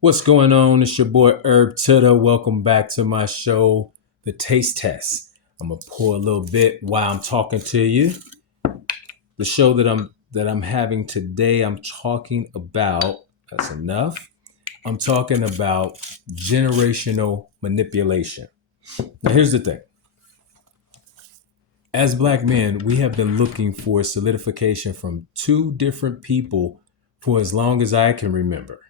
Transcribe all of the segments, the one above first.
What's going on? It's your boy Herb Titter. Welcome back to my show, The Taste Test. I'm gonna pour a little bit while I'm talking to you. The show that I'm having today, I'm talking about that's enough. I'm talking about generational manipulation. Now here's the thing. As black men, we have been looking for solidification from two different people for as long as I can remember.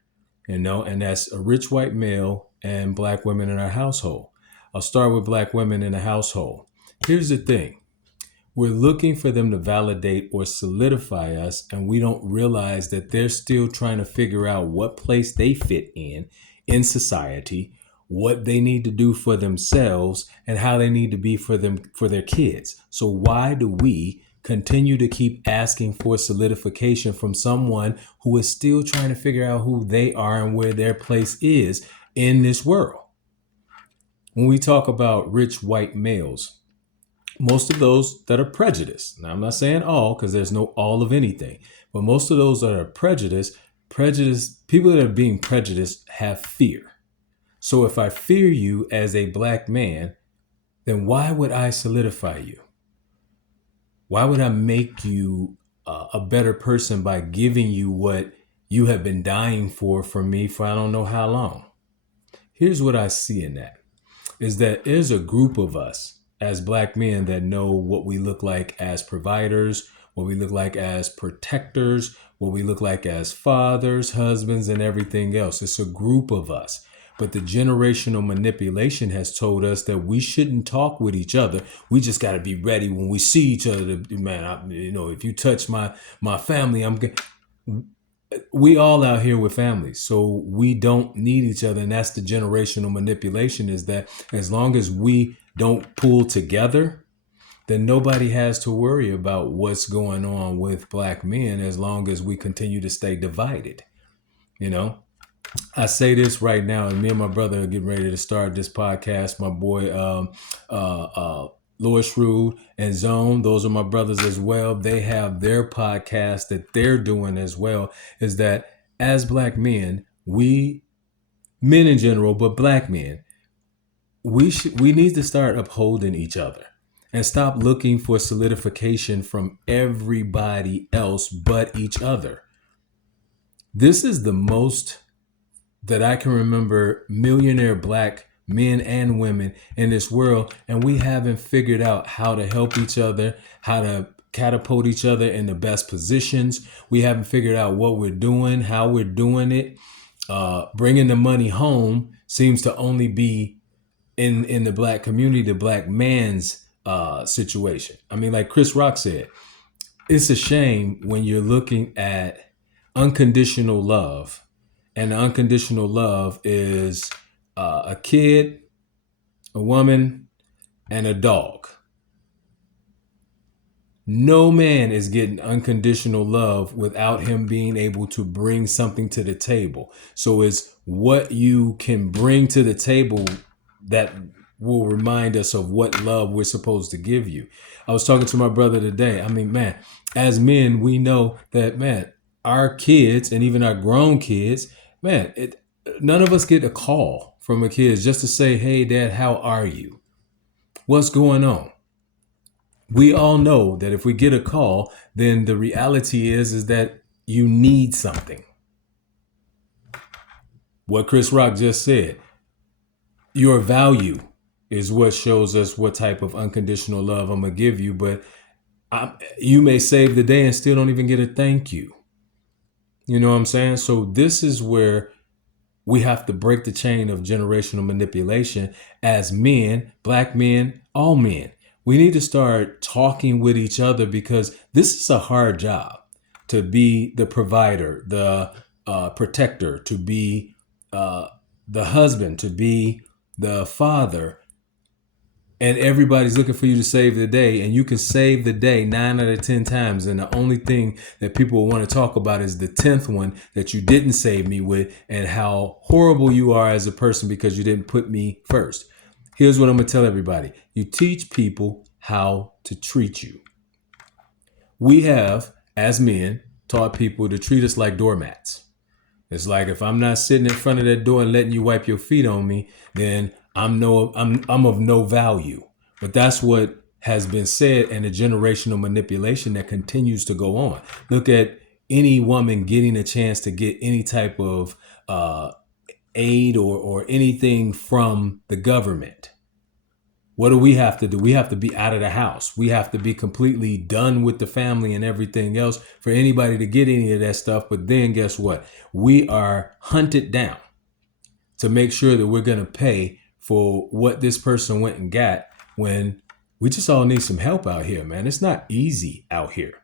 And that's a rich white male and black women in our household. I'll start with black women in the household. Here's the thing. We're looking for them to validate or solidify us, and we don't realize that they're still trying to figure out what place they fit in society, what they need to do for themselves, and how they need to be for their kids. So why do we continue to keep asking for solidification from someone who is still trying to figure out who they are and where their place is in this world? When we talk about rich white males, most of those that are prejudiced. Now, I'm not saying all because there's no all of anything, but most of those that are prejudiced, people that are being prejudiced have fear. So if I fear you as a black man, then why would I solidify you? Why would I make you a better person by giving you what you have been dying for me for I don't know how long? Here's what I see in that is that there's a group of us as black men that know what we look like as providers, what we look like as protectors, what we look like as fathers, husbands, and everything else. It's a group of us. But the generational manipulation has told us that we shouldn't talk with each other. We just got to be ready when we see each other. If you touch my family, we all out here with families, so we don't need each other. And that's the generational manipulation, is that as long as we don't pull together, then nobody has to worry about what's going on with black men as long as we continue to stay divided. I say this right now, and me and my brother are getting ready to start this podcast. My boy Louis Rude and Zone, those are my brothers as well. They have their podcast that they're doing as well. Is that as black men, men in general, but black men, we need to start upholding each other and stop looking for solidification from everybody else but each other. This is the most that I can remember millionaire black men and women in this world, and we haven't figured out how to help each other, how to catapult each other in the best positions. We haven't figured out what we're doing, how we're doing it. Bringing the money home seems to only be in the black community, the black man's situation. I mean, like Chris Rock said, it's a shame when you're looking at unconditional love, and unconditional love is a kid, a woman, and a dog. No man is getting unconditional love without him being able to bring something to the table. So it's what you can bring to the table that will remind us of what love we're supposed to give you. I was talking to my brother today. I mean, man, as men, we know that, man, our kids and even our grown kids, man, none of us get a call from a kid just to say, hey, Dad, how are you? What's going on? We all know that if we get a call, then the reality is that you need something. What Chris Rock just said, your value is what shows us what type of unconditional love I'm going to give you. But you may save the day and still don't even get a thank you. You know what I'm saying? So this is where we have to break the chain of generational manipulation as men, black men, all men. We need to start talking with each other, because this is a hard job, to be the provider, the protector, to be the husband, to be the father. And everybody's looking for you to save the day, and you can save the day 9 out of 10 times. And the only thing that people will want to talk about is the 10th one that you didn't save me with, and how horrible you are as a person because you didn't put me first. Here's what I'm going to tell everybody. You teach people how to treat you. We have, as men, taught people to treat us like doormats. It's like if I'm not sitting in front of that door and letting you wipe your feet on me, then I'm of no value. But that's what has been said, and the generational manipulation that continues to go on. Look at any woman getting a chance to get any type of aid or anything from the government. What do we have to do? We have to be out of the house. We have to be completely done with the family and everything else for anybody to get any of that stuff. But then guess what? We are hunted down to make sure that we're going to pay for what this person went and got, when we just all need some help out here, man. It's not easy out here.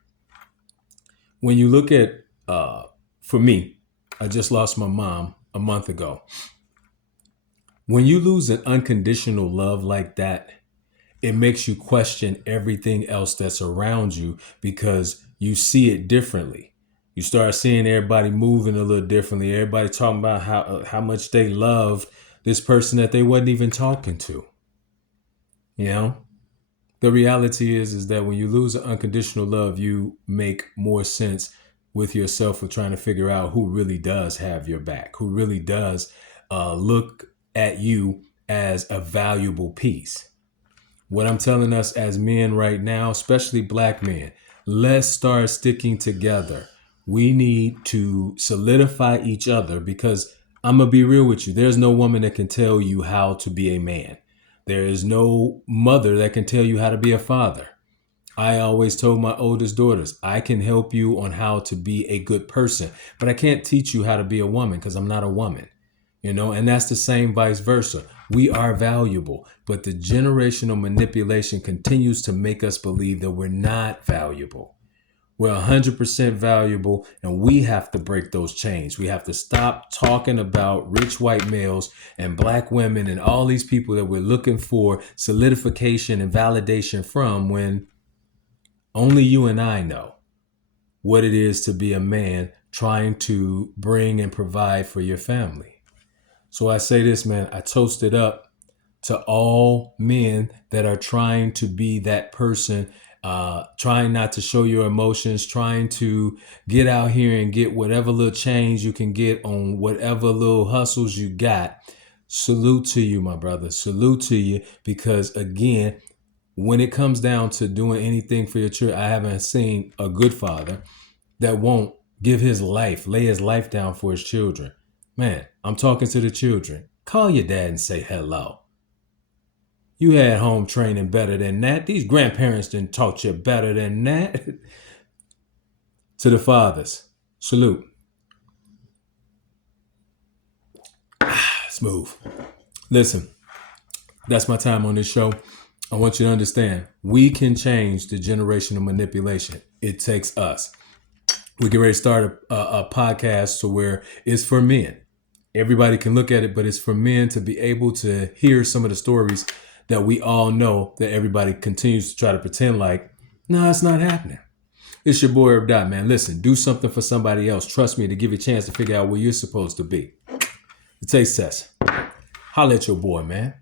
When you look at, for me, I just lost my mom a month ago. When you lose an unconditional love like that, it makes you question everything else that's around you, because you see it differently. You start seeing everybody moving a little differently. Everybody talking about how much they love this person that they wasn't even talking to. You know, the reality is that when you lose an unconditional love, you make more sense with yourself of trying to figure out who really does have your back, who really does look at you as a valuable piece. What I'm telling us as men right now, especially black men, let's start sticking together. We need to solidify each other, because I'm going to be real with you. There's no woman that can tell you how to be a man. There is no mother that can tell you how to be a father. I always told my oldest daughters, I can help you on how to be a good person, but I can't teach you how to be a woman, because I'm not a woman. You know, and that's the same vice versa. We are valuable, but the generational manipulation continues to make us believe that we're not valuable. We're 100% valuable, and we have to break those chains. We have to stop talking about rich white males and black women and all these people that we're looking for solidification and validation from, when only you and I know what it is to be a man trying to bring and provide for your family. So I say this, man, I toast it up to all men that are trying to be that person, trying not to show your emotions, trying to get out here and get whatever little change you can get on whatever little hustles you got. Salute to you, my brother. Salute to you, because again, when it comes down to doing anything for your children, I haven't seen a good father that won't give his life, lay his life down for his children. Man, I'm talking to the children. Call your dad and say hello. You had home training better than that. These grandparents didn't taught you better than that. To the fathers, salute. Smooth. Listen, that's my time on this show. I want you to understand, we can change the generational manipulation. It takes us. We get ready to start a podcast to where it's for men. Everybody can look at it, but it's for men to be able to hear some of the stories that we all know that everybody continues to try to pretend like, no, it's not happening. It's your boy Herb Dot, man. Listen, do something for somebody else. Trust me, to give you a chance to figure out where you're supposed to be. It takes test. Holla at your boy, man.